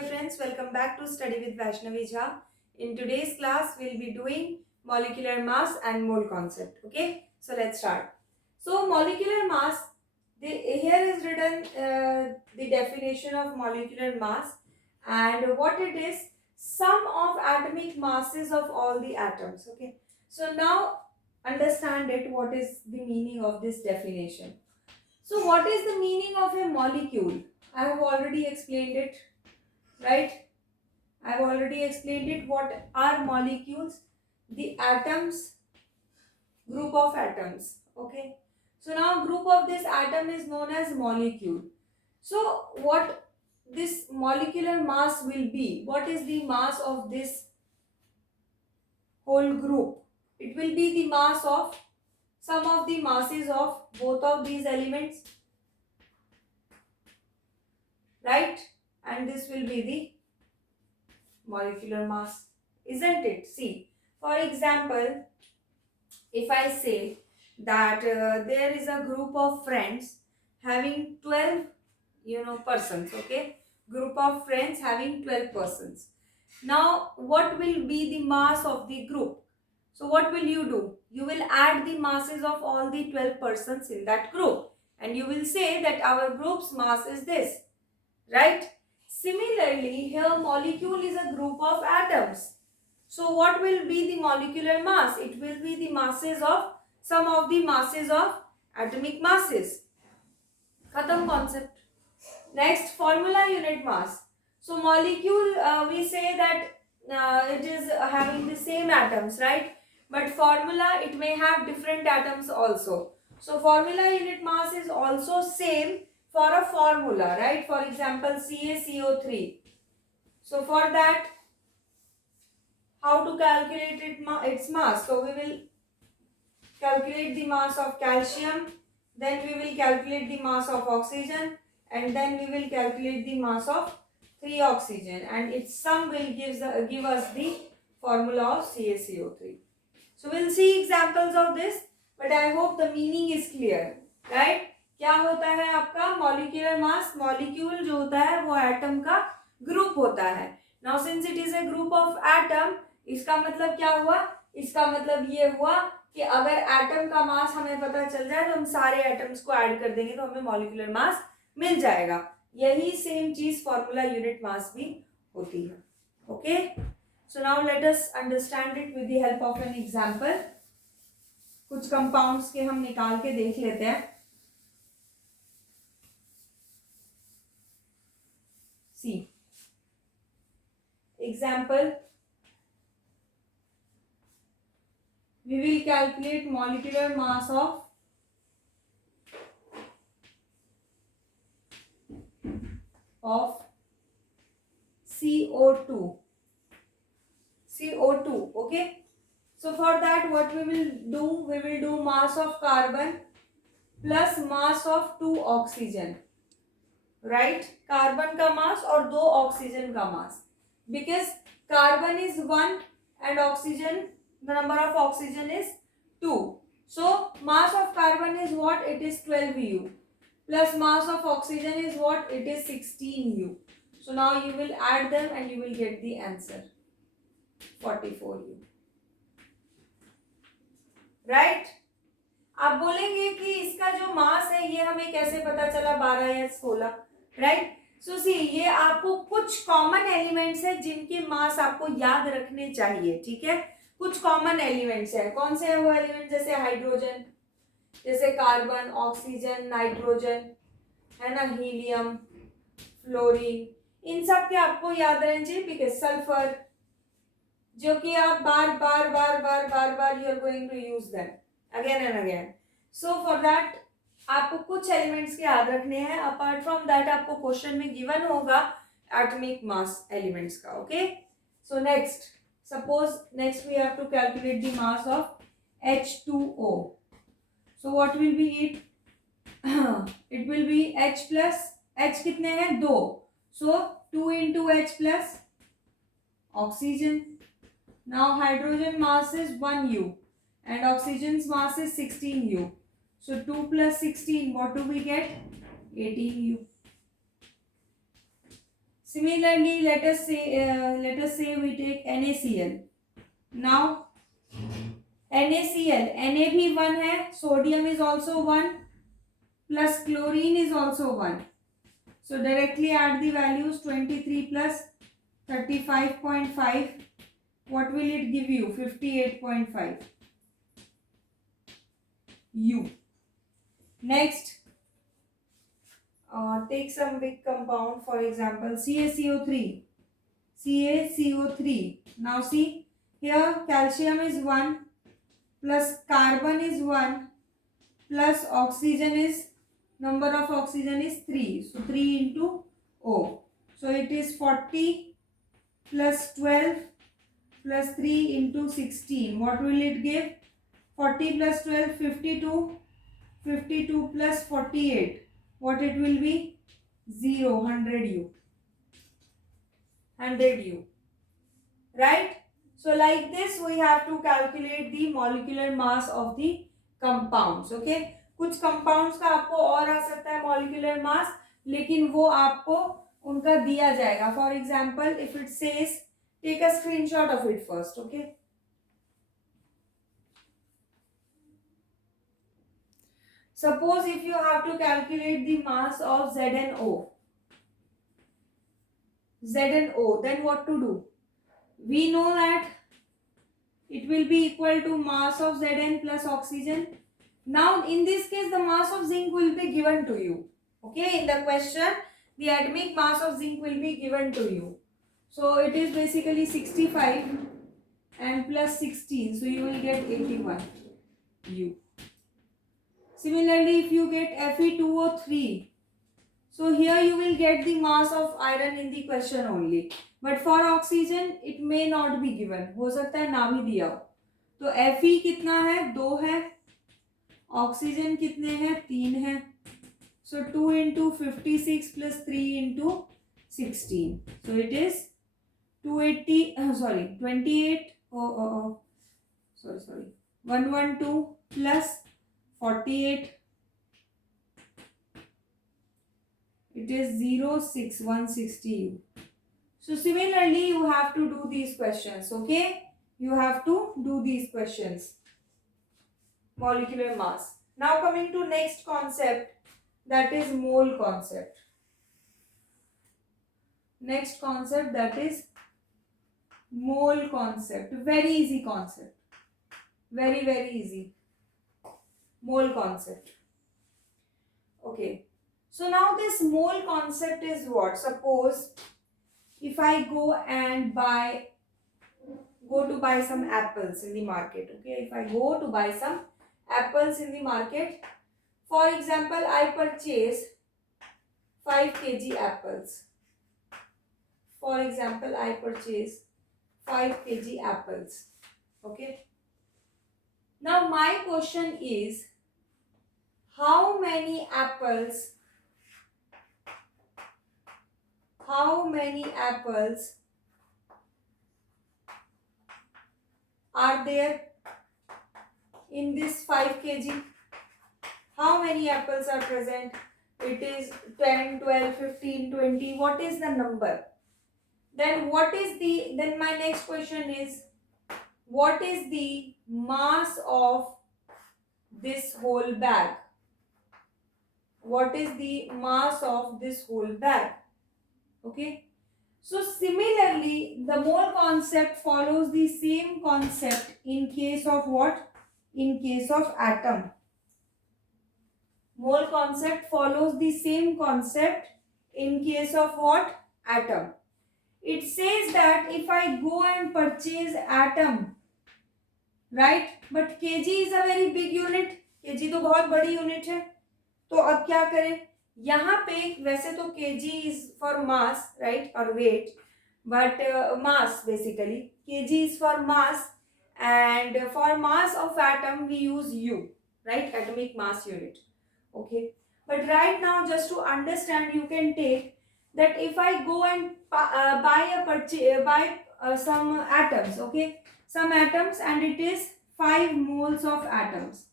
dear friends, welcome back to Study with Vaishnavi. In today's class, we'll be doing molecular mass and mole concept. Okay, so let's start. So molecular mass, here is written the definition of molecular mass, and what it is: sum of atomic masses of all the atoms. Okay, so now understand it. What is the meaning of this definition? So what is the meaning of a molecule? I have already explained it, right? I have already explained it. What are molecules? The atoms, group of atoms. Okay. So now group of this atom is known as molecule. So what this molecular mass will be? What is the mass of this whole group? It will be the mass of sum of the masses of both of these elements, right? And this will be the molecular mass, isn't it? See, for example, if I say that there is a group of friends having 12 persons, okay, group of friends having 12 persons. Now what will be the mass of the group? So what will you do? You will add the masses of all the 12 persons in that group, and you will say that our group's mass is this, right? Similarly, here molecule is a group of atoms. So what will be the molecular mass? It will be the masses of sum of the masses of atomic masses. Khatam concept. Next, formula unit mass. So molecule, we say that it is having the same atoms, right? But formula, it may have different atoms also. So formula unit mass is also same for a formula, right? For example, CaCO3. So for that, how to calculate its mass? So we will calculate the mass of calcium, then we will calculate the mass of oxygen, and then we will calculate the mass of 3 oxygen, and its sum will give us the formula of CaCO3. So we'll see examples of this, but I hope the meaning is clear, right? क्या होता है आपका molecular mass? Molecule जो होता है वो atom का group होता है. Now since it is a group of atom, इसका मतलब क्या हुआ? इसका मतलब ये हुआ कि अगर एटम का मास हमें पता चल जाए तो हम सारे एटम्स को ऐड कर देंगे तो हमें मॉलिक्यूलर मास मिल जाएगा. यही सेम चीज फॉर्मूला यूनिट मास भी होती है. Okay, so now let us understand it with the help of an example. कुछ कंपाउंड्स के हम निकाल के देख लेते हैं. सी example, we will calculate molecular mass of CO2. Okay, so for that what we will do mass of carbon plus mass of 2 oxygen, right? Carbon का मास और 2 ऑक्सीजन का मास, because carbon is 1 and oxygen, the number of oxygen is 2. So mass of carbon is what? It is 12U, plus mass of oxygen is what? It is 16U. So now you will add them and you will get the answer 44U, right? आप बोलेंगे कि इसका जो मास है ये हमें कैसे पता चला 12 या 16, राइट? सो सी, ये आपको कुछ कॉमन एलिमेंट्स है जिनके मास आपको याद रखने चाहिए, ठीक है? कुछ कॉमन एलिमेंट्स है. कौन से हैं वो एलिमेंट? जैसे हाइड्रोजन, जैसे कार्बन, ऑक्सीजन, नाइट्रोजन, है ना, हीलियम, फ्लोरीन, इन सब के आपको याद रहना चाहिए. बिकॉज सल्फर, जो कि आप बार बार बार बार बार बार you are going to use them again and again. So for that आपको कुछ एलिमेंट्स के याद रखने हैं. अपार्ट फ्रॉम दैट आपको क्वेश्चन में गिवन होगा एटॉमिक मास एलिमेंट्स का. Okay, so next, suppose next we have to calculate the mass of H2o. So what will be it? It will be H plus, H कितने हैं? 2. So 2 into H plus oxygen. Now hydrogen mass is 1U and oxygen's mass is 16U. So 2 plus 16, what do we get? 18U. Similarly, let us say we take NaCl. Now NaCl, Na भी 1 है, sodium is also 1, plus chlorine is also 1. So directly add the values, 23 plus 35.5. What will it give you? 58.5 U. Next, take some big compound, for example CaCO3. CaCO3. Now see, here calcium is 1, plus carbon is 1, plus oxygen is, number of oxygen is 3. So 3 into O. So it is 40 plus 12 plus 3 into 16. What will it give? 40 plus 12, 52. 52 plus 48. What it will be? 0, 100 U. 100 U. Right? So like this we have to calculate the molecular mass of the compounds. Okay? कुछ compounds का आपको और आ सकता है molecular mass, लेकिन वो आपको उनका दिया जाएगा. For example, if it says, take a screenshot of it first. Okay? Suppose if you have to calculate the mass of ZnO, then what to do? We know that it will be equal to mass of Zn plus oxygen. Now in this case the mass of zinc will be given to you. Okay, in the question the atomic mass of zinc will be given to you. So it is basically 65 and plus 16. So you will get 81 U. Similarly, if you get Fe2O3, so here you will get the mass of iron in the question only. But for oxygen it may not be given. हो सकता है ना भी दिया हो. तो Fe कितना है? 2 है. ऑक्सीजन कितने हैं? 3 है. So 2 into 56 plus 3 into 16. So it is 280. 28. Sorry. 112 plus 48. It is 06160 U. So similarly you have to do these questions. Okay, you have to do these questions. Molecular mass. Now coming to next concept, that is mole concept. Next concept, that is mole concept. Very easy concept. Very easy. Mole concept. Okay. So now this mole concept is what? Suppose if I go to buy some apples in the market. Okay, if I go to buy some apples in the market, for example, I purchase 5 kg apples. For example, I purchase 5 kg apples. Okay. Now my question is, how many apples are there in this 5 kg? How many apples are present? It is 10, 12, 15, 20. What is the number? Then my next question is, what is the mass of this whole bag? What is the mass of this whole bag? Okay. So similarly, the mole concept follows the same concept in case of what? In case of atom. Mole concept follows the same concept in case of what? Atom. It says that if I go and purchase atom, right? But kg is a very big unit. kg तो बहुत बड़ी unit है. तो अब क्या करें? यहाँ पे वैसे तो kg is for mass, right, or weight, but mass basically. kg is for mass, and for mass of atom we use U, right, atomic mass unit. Okay, but right now just to understand, you can take that if I go and buy some atoms, okay, some atoms, and it is 5 moles of atoms.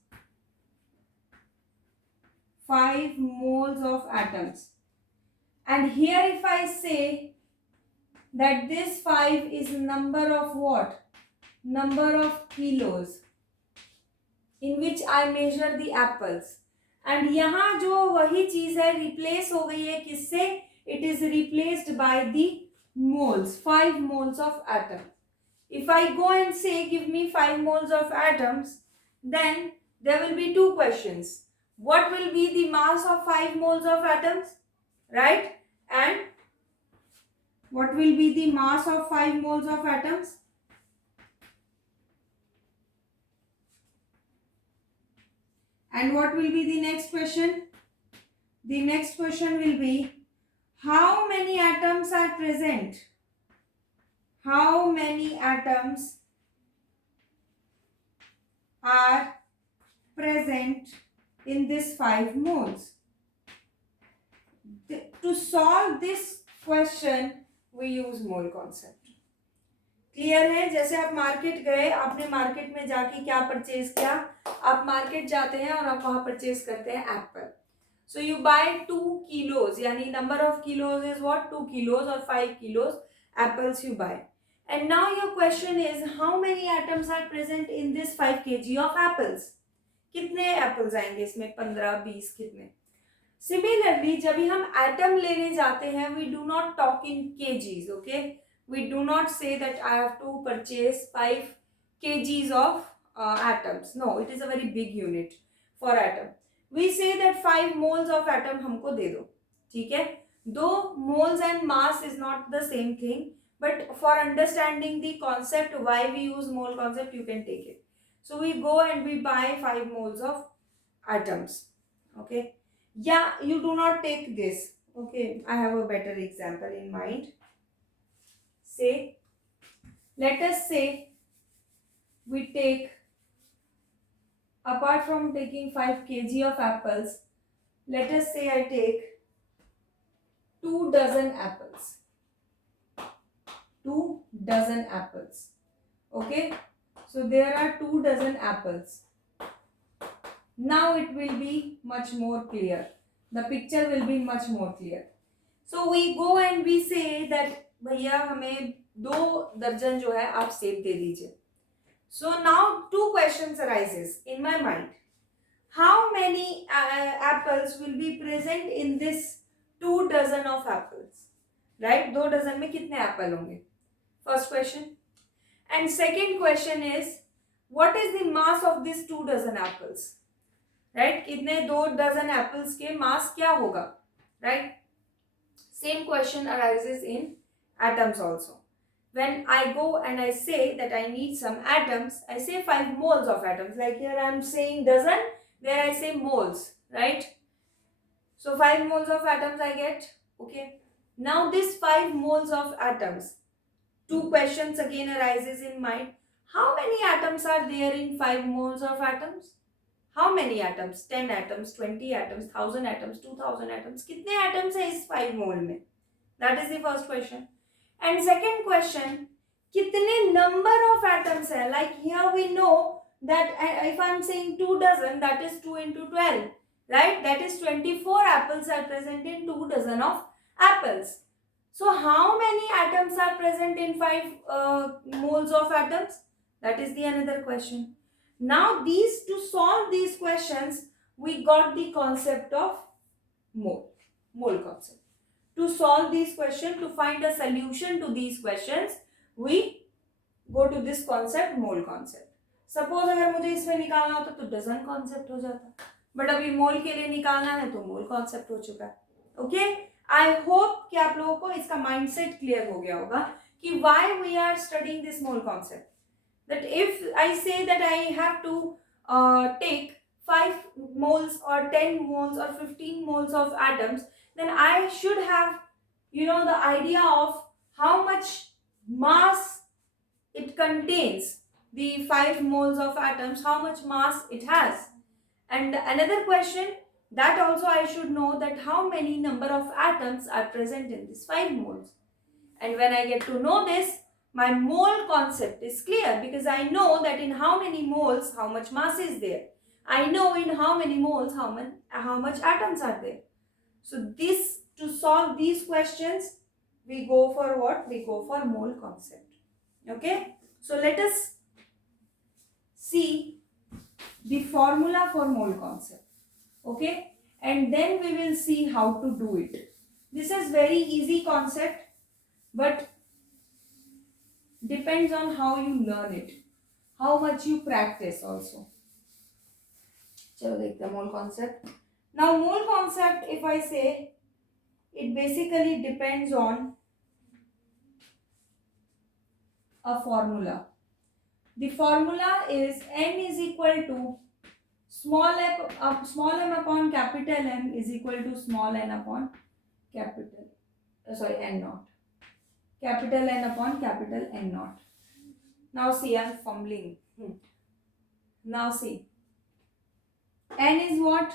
5 moles of atoms. And here if I say that this 5 is number of what? Number of kilos in which I measure the apples. And यहाँ जो वही चीज है replace हो गई है किससे? It is replaced by the moles, 5 moles of atom. If I go and say give me 5 moles of atoms, then there will be two questions. What will be the mass of 5 moles of atoms? Right? And what will be the mass of 5 moles of atoms? And what will be the next question? The next question will be, how many atoms are present? How many atoms are present in this 5 moles? To solve this question, we use mole concept. Clear है? जैसे आप market गए, आपने market में जाके क्या purchase किया? आप मार्केट जाते हैं और आप वहां परचेज करते हैं apple. So you buy 2 kilos, यानी number of kilos is what? 2 kilos और 5 kilos apples you buy. And now your question is, how many atoms are present in this 5 kg of apples? कितने apples आएंगे इसमें? 15, 20, कितने? Similarly, जब भी हम atom लेने जाते हैं, we do not talk in kgs, okay? We do not say that I have to purchase 5 kgs of atoms. No, it is a very big unit for atom. We say that 5 moles of atom हमको दे दो, ठीक है? Though moles and mass is not the same thing, but for understanding the concept why we use mole concept, you can take it. So we go and we buy 5 moles of atoms, okay? Yeah, you do not take this, okay? I have a better example in mind. Say, let us say we take, apart from taking 5 kg of apples, let us say I take 2 dozen apples. 2 dozen apples. Okay? So there are 2 dozen apples. Now it will be much more clear. The picture will be much more clear. So we go and we say that भैया हमें 2 दर्जन जो है आप सेब दे दीजिए. So now 2 questions arises in my mind. How many apples will be present in this 2 dozen of apples? Right? 2 dozen में कितने एप्पल होंगे? First question. And second question is, what is the mass of these 2 dozen apples? Right? कितने 2 dozen apples के mass क्या होगा? Right? Same question arises in atoms also. When I go and I say that I need some atoms, I say 5 moles of atoms. Like here I am saying dozen, there I say moles, right? So 5 moles of atoms I get, okay? Now this 5 moles of atoms, 2 questions again arises in mind. How many atoms are there in 5 moles of atoms? How many atoms? 10 atoms, 20 atoms, 1000 atoms, 2000 atoms. कितने atoms है इस 5 mole में? That is the first question. And second question, कितने number of atoms है? Like here we know that if I am saying 2 dozen, that is 2 into 12, right? That is 24 apples are present in 2 dozen of apples. So how many atoms are present in 5 moles of atoms? That is the another question. Now to solve these questions, we got the concept of mole concept. To solve these questions, to find a solution to these questions, we go to this concept, mole concept. Suppose अगर मुझे इसमें निकालना होता तो dozen concept हो जाता, but अभी मोल के लिए निकालना है तो मोल कॉन्सेप्ट हो चुका है. ओके, आई होप कि आप लोगों को इसका माइंडसेट क्लियर हो गया होगा कि why we are studying this mole concept. That if I say that I have to take 5 moles or 10 moles or 15 moles of atoms, then I should have, the idea of how much mass it contains, the 5 moles of atoms, how much mass it has. And another question, that also I should know that how many number of atoms are present in this 5 moles. And when I get to know this, my mole concept is clear, because I know that in how many moles, how much mass is there. I know in how many moles, how much atoms are there. So to solve these questions, we go for what? We go for mole concept. Okay. So let us see the formula for mole concept. Okay. And then we will see how to do it. This is very easy concept, but depends on how you learn it, how much you practice also. चलो देखते हैं mole concept. Now mole concept, if I say, it basically depends on a formula. The formula is n is equal to small m upon capital M is equal to small n upon capital N naught. Capital N upon capital N naught. Now see, I am fumbling. Now see, n is what?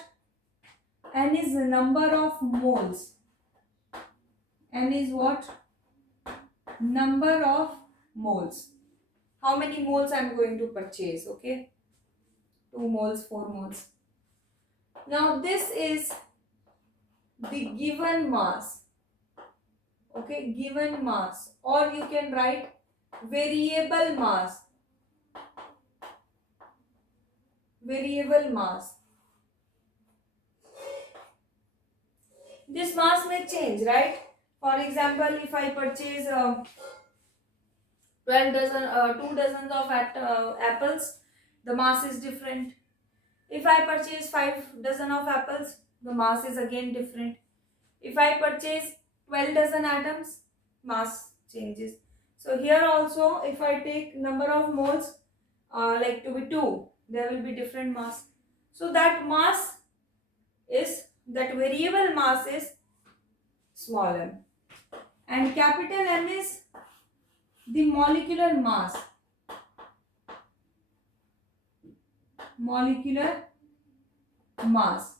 N is the number of moles. N is what? Number of moles. How many moles I am going to purchase? Okay, 2 moles, 4 moles. Now this is the given mass. Okay, given mass, or you can write variable mass. Variable mass. This mass may change, right? For example, if I purchase 2 dozens of apples, the mass is different. If I purchase 5 dozen of apples, the mass is again different. If I purchase 12 dozen atoms, mass changes. So here also, if I take number of moles like to be 2, there will be different mass. So that mass is, that variable mass is small m, and capital M is the molecular mass. Molecular mass.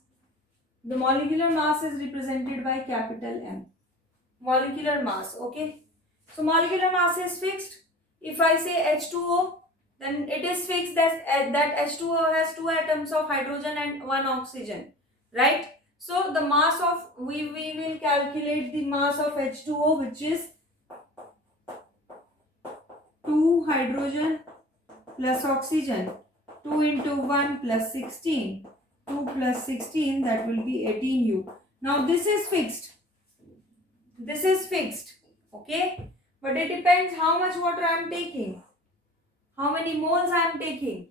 The molecular mass is represented by capital M. Molecular mass, okay. So molecular mass is fixed. If I say H2O, then it is fixed that H2O has 2 atoms of hydrogen and 1 oxygen, right? So the mass of, we will calculate the mass of H2O, which is 2 hydrogen plus oxygen. 2 into 1 plus 16. 2 plus 16, that will be 18U. Now this is fixed. This is fixed, okay? But it depends how much water I am taking, how many moles I am taking,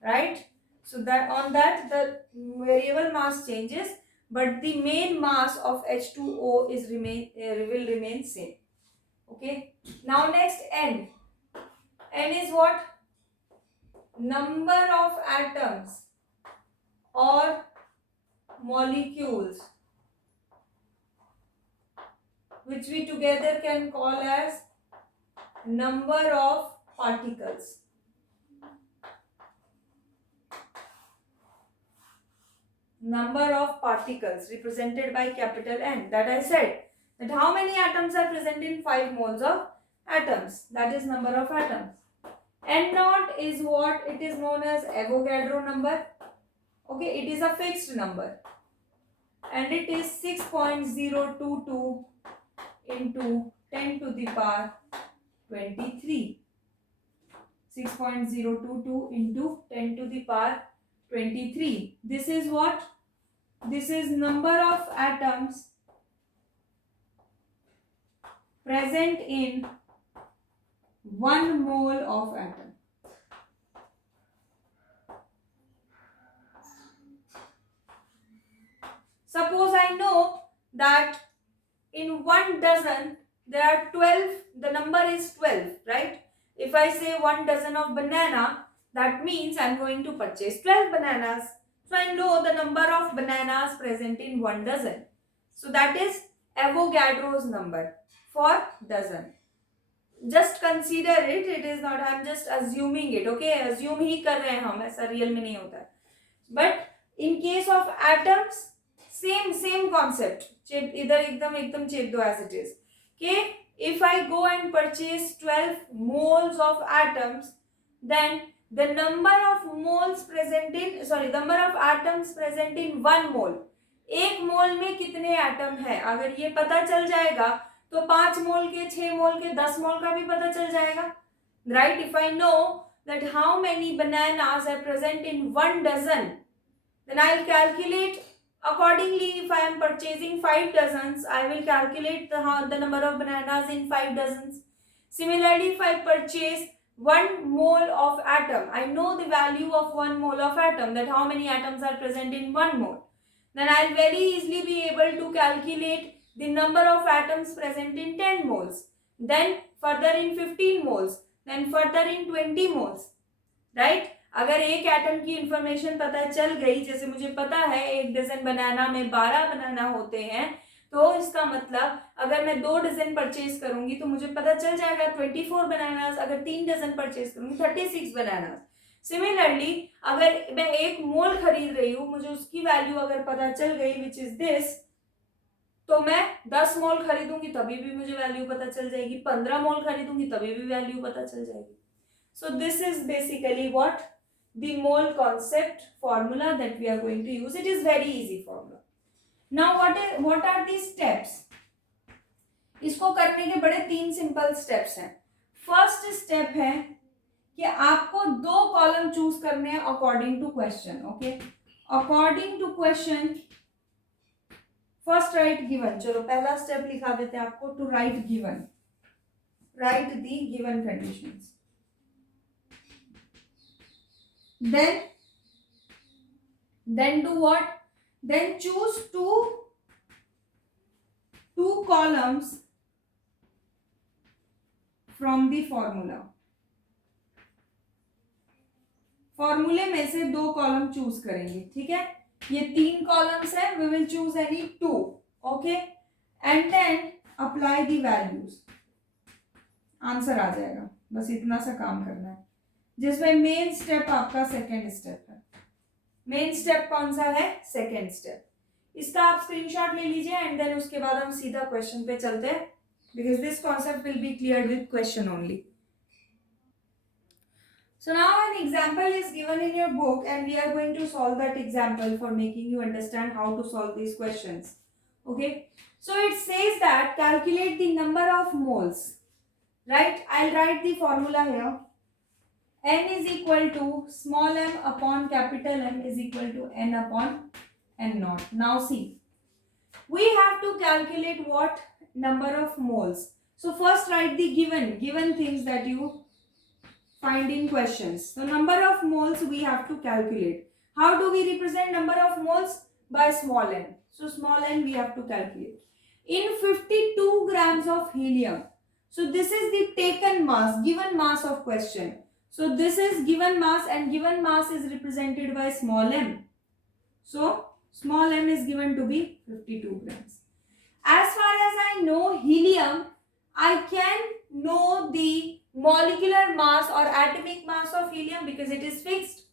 right? So that on that the variable mass changes, but the main mass of H2O is will remain same. Okay. Now next N. N is what? Number of atoms or molecules, which we together can call as number of particles. Number of particles represented by capital N. That I said that how many atoms are present in 5 moles of atoms. That is number of atoms. N naught is what? It is known as Avogadro number. Okay, it is a fixed number. And it is 6.022 into 10 to the power 23. 6.022 into 10 to the power 23. This is what? This is number of atoms present in 1 mole of atom. Suppose I know that in 1 dozen there are 12, the number is 12, right? If I say 1 dozen of banana, that means I am going to purchase 12 bananas. So I know the number of bananas present in 1 dozen. So that is Avogadro's number for dozen. Just consider it, it is not, I am just assuming it, okay? Assume ही कर रहे हैं हम, ऐसा real में नहीं होता है. But in case of atoms, same concept. चेप इधर एकदम चेप दो as it is. Okay? If I go and purchase 12 moles of atoms, then the number of moles present in, number of atoms present in 1 mole. 1 मोल में कितने atom है, अगर ये पता चल जाएगा तो 5 मोल के, 6 मोल के, 10 मोल का भी पता चल जाएगा, right. If I know that how many bananas are present in 1 dozen, then I'll calculate accordingly. If I am purchasing 5 dozens, I will calculate the number of bananas in 5 dozens. Similarly, if I purchase 1 mole of atom, I know the value of 1 mole of atom, that how many atoms are present in 1 mole. Then I'll very easily be able to calculate the number of atoms present in 10 moles. Then further in 15 moles. Then further in 20 moles. Right? अगर एक atom की information पता चल गई, जैसे मुझे पता है 1 डजन बनाना में 12 बनाना होते हैं, तो इसका मतलब अगर मैं 2 डजन परचेज करूंगी तो मुझे पता चल जाएगा 24 बनानास. अगर 3 डजन परचेज करूंगी 36 बनानास. सिमिलरली अगर मैं 1 मोल खरीद रही हूँ, मुझे उसकी वैल्यू अगर पता चल गई विच इज दिस, तो मैं 10 मोल खरीदूंगी तभी भी मुझे वैल्यू पता चल जाएगी, 15 मोल खरीदूंगी तभी भी वैल्यू पता चल जाएगी. So this is basically what the mole concept formula that we are going to use. It is very easy formula. Now what are the steps? इसको करने के बड़े 3 सिंपल स्टेप्स हैं. फर्स्ट स्टेप है कि आपको 2 कॉलम चूज करने हैं according to question. Okay, according to question. First write given. चलो पहला स्टेप लिखा देते हैं आपको. To write given, write the given conditions. Then do what? Then choose two columns from the formula. फॉर्मूले में से 2 कॉलम चूज करेंगे. ठीक है, ये 3 कॉलम्स है. We will choose any 2. Okay, and then apply the values. Answer आ जाएगा. बस इतना सा काम करना है, जिसमें मेन स्टेप आपका सेकेंड स्टेप है. मेन स्टेप कौन सा है? Second step. इसका आप स्क्रीनशॉट ले लीजिए एंड देन उसके बाद हम सीधा क्वेश्चन पे चलते हैं, because this concept will be clear with question only. So now an example is given in your book and we are going to solve that example for making you understand how to solve these questions. Okay, so it says that calculate the number of moles. Right, I'll write the formula here. N is equal to small m upon capital M is equal to n upon n naught. Now see, we have to calculate what? Number of moles. So first write the given things that you find in questions. So number of moles we have to calculate. How do we represent number of moles? By small n. So small n we have to calculate. In 52 grams of helium. So this is the taken mass, given mass of question. So this is given mass and given mass is represented by small m. So small m is given to be 52 grams. As far as I know helium, I can know the molecular mass or atomic mass of helium because it is fixed.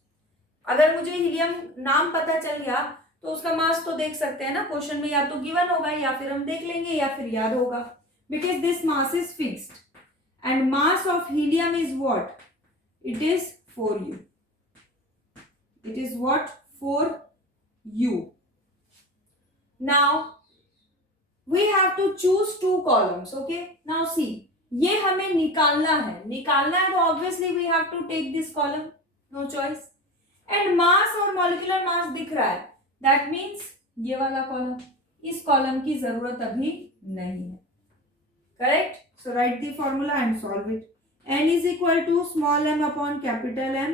अगर मुझे helium नाम पता चल गया तो उसका मास तो देख सकते हैं ना. क्वेश्चन में या तो गिवन होगा या फिर हम देख लेंगे या फिर याद होगा, because this mass is fixed and mass of helium is what? It is 4u. It is what? 4u. Now we have to choose 2 columns. Okay, now see, ये हमें निकालना है तो obviously we have to take this column, no choice. And mass और molecular मास दिख रहा है, that means ये वाला कॉलम. इस कॉलम की जरूरत अभी नहीं है. Correct. So right the formula and solve it. n is equal to small m upon capital M,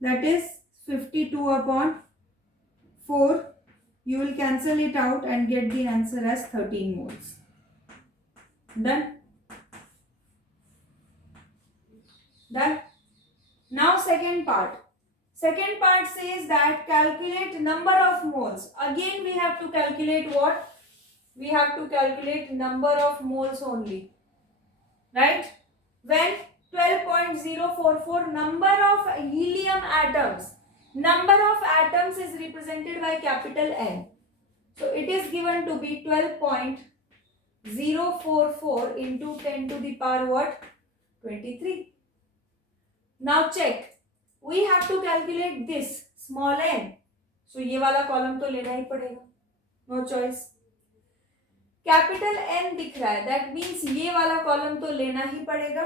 that is 52 upon 4. You will cancel it out and get the answer as 13 moles. Done. Done. Now second part. Second part says that calculate number of moles. Again we have to calculate what? We have to calculate number of moles only. Right? When 12.044 number of helium atoms. Number of atoms is represented by capital N. So it is given to be 12.044 into 10 to the power what? 23. Now check. We have to calculate this small n. So ये वाला column तो लेना ही पड़ेगा, no choice. Capital N दिख रहा है, that means ये वाला कॉलम तो लेना ही पड़ेगा,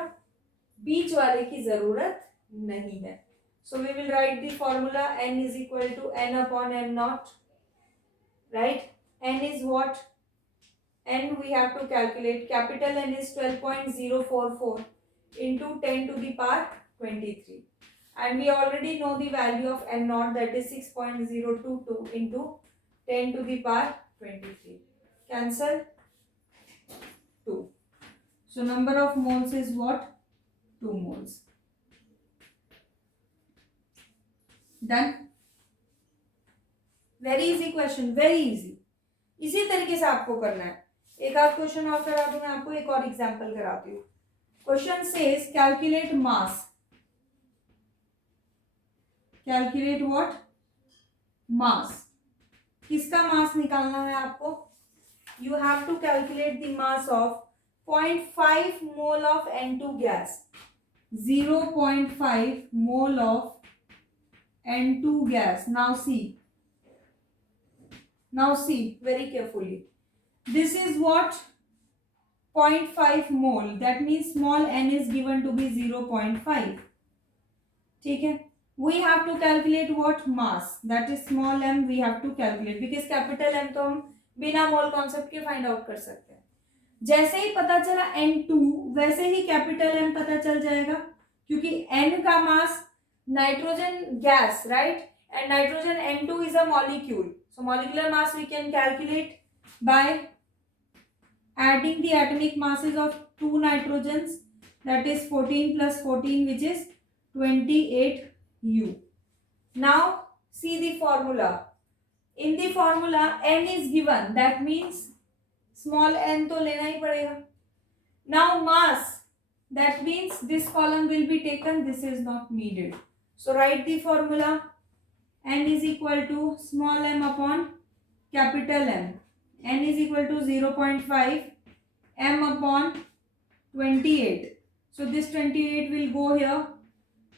बीच वाले की जरूरत नहीं है. So we will write the formula n is equal to n upon n not, right. n is what, n we have to calculate, capital N is 12.044 into 10 to the power 23, and we already know the value of n naught, that is 6.022 into 10 to the power 23. Cancel 2. So number of moles is what? 2 moles. Done. Very easy question, very easy. इसी तरीके से आपको करना है. एक आध question और करा दूं मैं आपको, एक और एग्जांपल कराती हूँ. Question says calculate mass. Calculate what? Mass. किसका मास निकालना है आपको? You have to calculate the mass of 0.5 mole of N2 gas. 0.5 mole of N2 gas. Now see very carefully. This is what? 0.5 mole. That means small n is given to be 0.5. ठीक है. We have to calculate what? Mass. That is small m we have to calculate, because capital M तो हम बिना mole concept के find out कर सकते हैं. जैसे ही पता चला N2, वैसे ही कैपिटल M पता चल जाएगा, क्योंकि N का mass nitrogen gas, right, and nitrogen N2 is a molecule. So molecular mass we can calculate by adding the atomic masses of two nitrogens, that is 14 plus 14, which is 28U. Now see the formula. In the formula n is given, that means small n तो लेना ही पड़ेगा. Now mass, that means this column will be taken, this is not needed. So write the formula. N is equal to small m upon capital M. N is equal to 0.5 m upon 28. So this 28 will go here.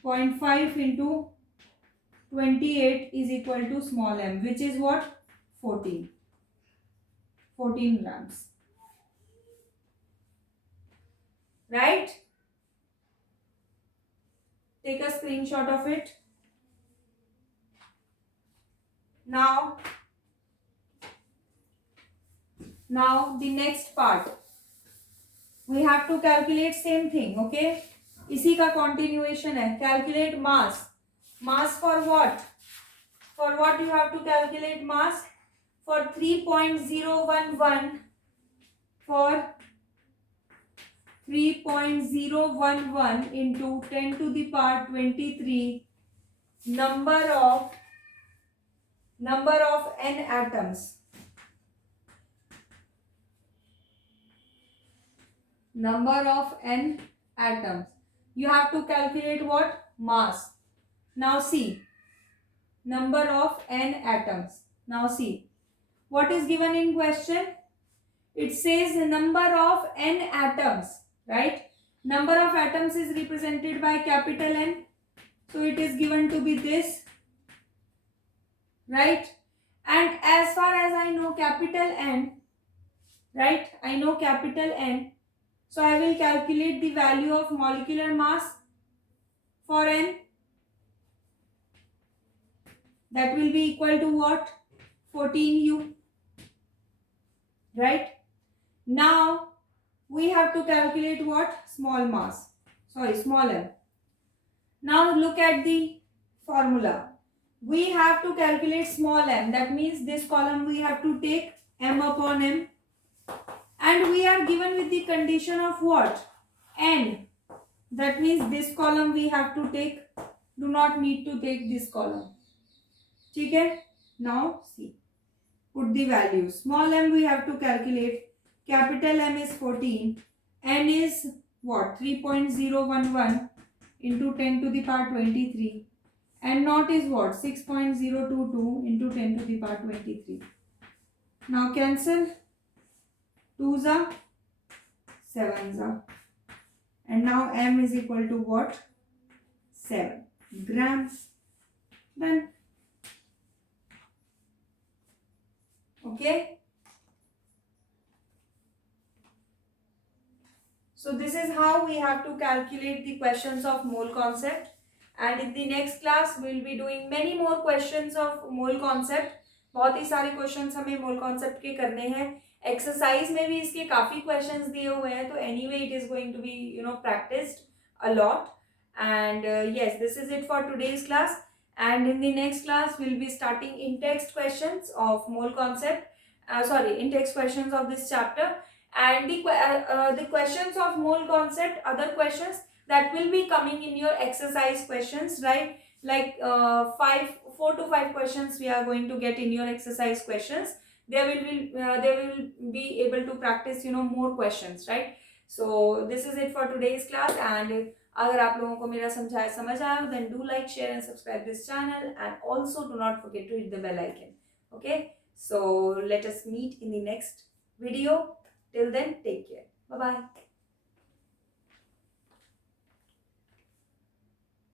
0.5 into 28 is equal to small m, which is what? 14. 14 grams. Right? Take a screenshot of it. Now the next part, we have to calculate same thing. Okay, इसी का continuation है. Calculate mass. Mass for what? For what you have to calculate mass? For 3.011. For 3.011 into 10 to the power 23 number of n atoms. Number of n atoms. You have to calculate what? Mass. Now see, number of n atoms. Now see, what is given in question? It says the number of n atoms, right? Number of atoms is represented by capital N. So it is given to be this, right? And as far as I know capital N, right? I know capital N. So I will calculate the value of molecular mass for N. That will be equal to what? 14U. Right? Now we have to calculate what? Small mass. Sorry, small m. Now look at the formula. We have to calculate small m. That means this column we have to take m upon m. And we are given with the condition of what? N. That means this column we have to take. Do not need to take this column. ठीक है? Now see. Put the values. Small m we have to calculate. Capital M is 14. N is what? 3.011 into 10 to the power 23. And naught is what? 6.022 into 10 to the power 23. Now cancel. 2s are 7s are. And now M is equal to what? 7 grams. Done. Okay. So this is how we have to calculate the questions of mole concept. And in the next class we will be doing many more questions of mole concept. बहुत ही सारे questions हमें mole concept के करने हैं. Exercise में भी इसके काफी क्वेश्चंस दिए हुए हैं, तो anyway it is going to be practiced a lot. And yes, this is it for today's class. And in the next class we'll be starting in text questions of mole concept. In text questions of this chapter. And the questions of mole concept, other questions that will be coming in your exercise questions, right? Like 4 to 5 questions we are going to get in your exercise questions. They will be able to practice more questions, right? So this is it for today's class. And अगर आप लोगों को मेरा समझाया समझ आया, then do like, share and subscribe this channel, and also do not forget to hit the bell icon. Okay, so let us meet in the next video. Till then, take care. Bye bye.